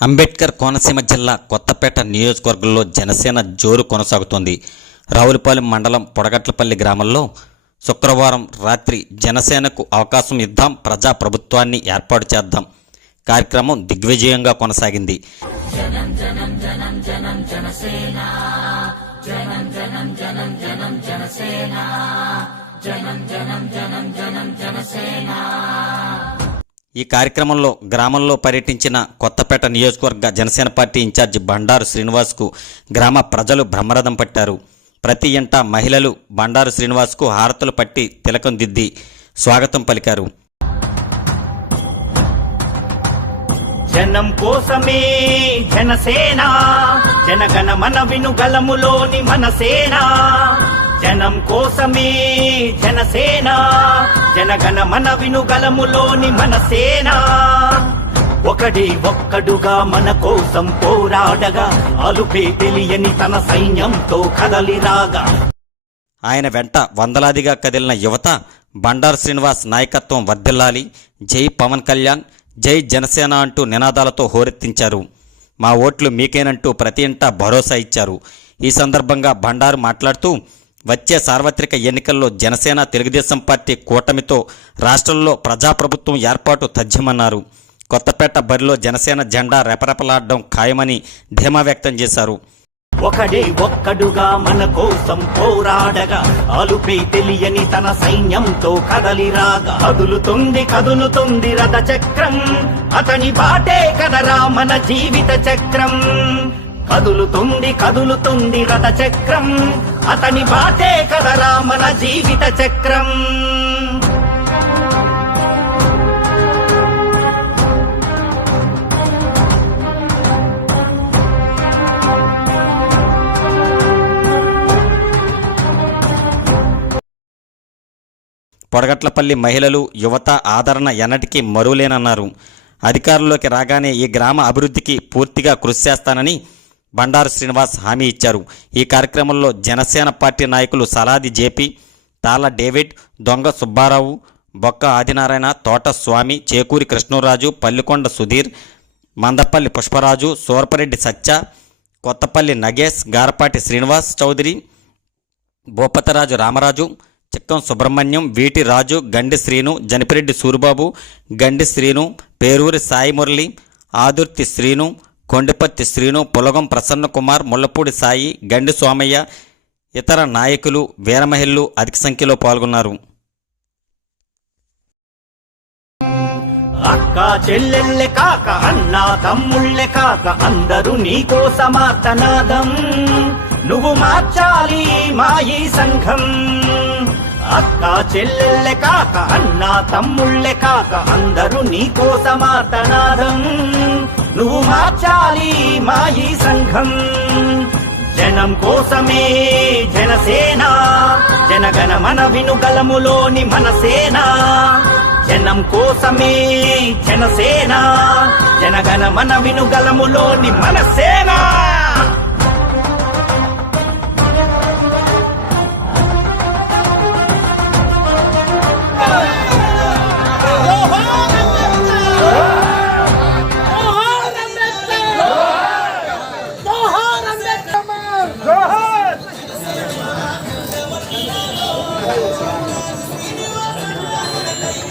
అంబేద్కర్ కోనసీమ జిల్లా కొత్తపేట నియోజకవర్గంలో జనసేన జోరు కొనసాగుతోంది. రావులపాలెం మండలం పొడగట్లపల్లి గ్రామంలో శుక్రవారం రాత్రి జనసేనకు అవకాశం ఇద్దాం ప్రజా ప్రభుత్వాన్ని ఏర్పాటు చేద్దాం కార్యక్రమం దిగ్విజయంగా కొనసాగింది. జనం జనం జనం జనం జనసేన ఈ కార్యక్రమంలో గ్రామంలో పర్యటించిన కొత్తపేట నియోజకవర్గ జనసేన పార్టీ ఇన్ఛార్జి బండారు శ్రీనివాస్కు గ్రామ ప్రజలు బ్రహ్మరథం పట్టారు. ప్రతి ఇంట మహిళలు బండారు శ్రీనివాస్కు హారతులు పట్టి తిలకం దిద్ది స్వాగతం పలికారు. జనం కోసమే జనసేన. జనగణ మన వినుగలములోని మనసేన. జనం కోసమే జనసేన. జనగణ మన వినుగలములోని మనసేన. ఒకడే ఒక్కడుగా మన కోసం పోరాడగా అలుపే తెలియని తన సైన్యంతో కదలిరాగా. ఆయన వెంట వందలాదిగా కదిలిన యువత బండారు శ్రీనివాస్ నాయకత్వం వర్దిల్లాలి జై పవన్ కళ్యాణ్. జై జనసేన అంటూ నినాదాలతో హోరెత్తించారు. మా ఓట్లు మీకేనంటూ ప్రతి ఇంట భరోసా ఇచ్చారు. ఈ సందర్భంగా భండారు మాట్లాడుతూ వచ్చే సార్వత్రిక ఎన్నికల్లో జనసేన తెలుగుదేశం పార్టీ కూటమితో రాష్ట్రంలో ప్రజాప్రభుత్వం ఏర్పాటు తథ్యమన్నారు. కొత్తపేట బరిలో జనసేన జెండా రెపరెపలాడడం ఖాయమని ధీమా వ్యక్తం చేశారు. ఒకడే ఒక్కడుగా మన కోసం పోరాడగా. అలుపే తెలియని తన సైన్యంతో కదలిరాగా. కదులుతుంది కదులుతుంది రథ చక్రం. అతని బాటే కదరా మన జీవిత చక్రం. కదులుతుంది కదులుతుంది రథ చక్రం. అతని బాటే కదరా మన జీవిత చక్రం. పొడగట్లపల్లి మహిళలు యువత ఆదరణ ఎన్నటికీ మరువులేనన్నారు. అధికారంలోకి రాగానే ఈ గ్రామ అభివృద్ధికి పూర్తిగా కృషి చేస్తానని బండారు శ్రీనివాస్ హామీ ఇచ్చారు. ఈ కార్యక్రమంలో జనసేన పార్టీ నాయకులు సలాది జేపీ తాళ డేవిడ్ దొంగ సుబ్బారావు బొక్క ఆదినారాయణ తోట స్వామి చేకూరి కృష్ణరాజు పల్లికొండ సుధీర్ మందపల్లి పుష్పరాజు సూర్పరెడ్డి సత్య కొత్తపల్లి నగేష్ గారపాటి శ్రీనివాస్ చౌదరి భూపతరాజు రామరాజు చిక్కం సుబ్రహ్మణ్యం వీటి రాజు గండి శ్రీను జనిపిరెడ్డి సూరిబాబు గండి శ్రీను పేరూరి సాయి మురళి ఆదుర్తి శ్రీను కొండపత్తి శ్రీను పులగం ప్రసన్న కుమార్ ముల్లపూడి సాయి గండి సోమయ్య ఇతర నాయకులు వీరమహిళ్ళు అధిక సంఖ్యలో పాల్గొన్నారు. అక్క చెల్లెళ్ళే కాక అన్నా తమ్ముళ్ళే కాక అందరూ నీకోసమార్తనాదం నువ్వు మార్చాలి మా ఈ సంఘం. అక్క చెల్లెళ్ళే కాక అన్న తమ్ముళ్ళే కాక అందరూ నీ నీకోసమార్తనాదం నువ్వు మార్చాలి మా ఈ సంఘం. జనం కోసమే జనసేన జనగణ మన వినుగలములోని మనసేన. జనం కోసమే జనసేన జనగణ మన వినుగలములోని మనసేన.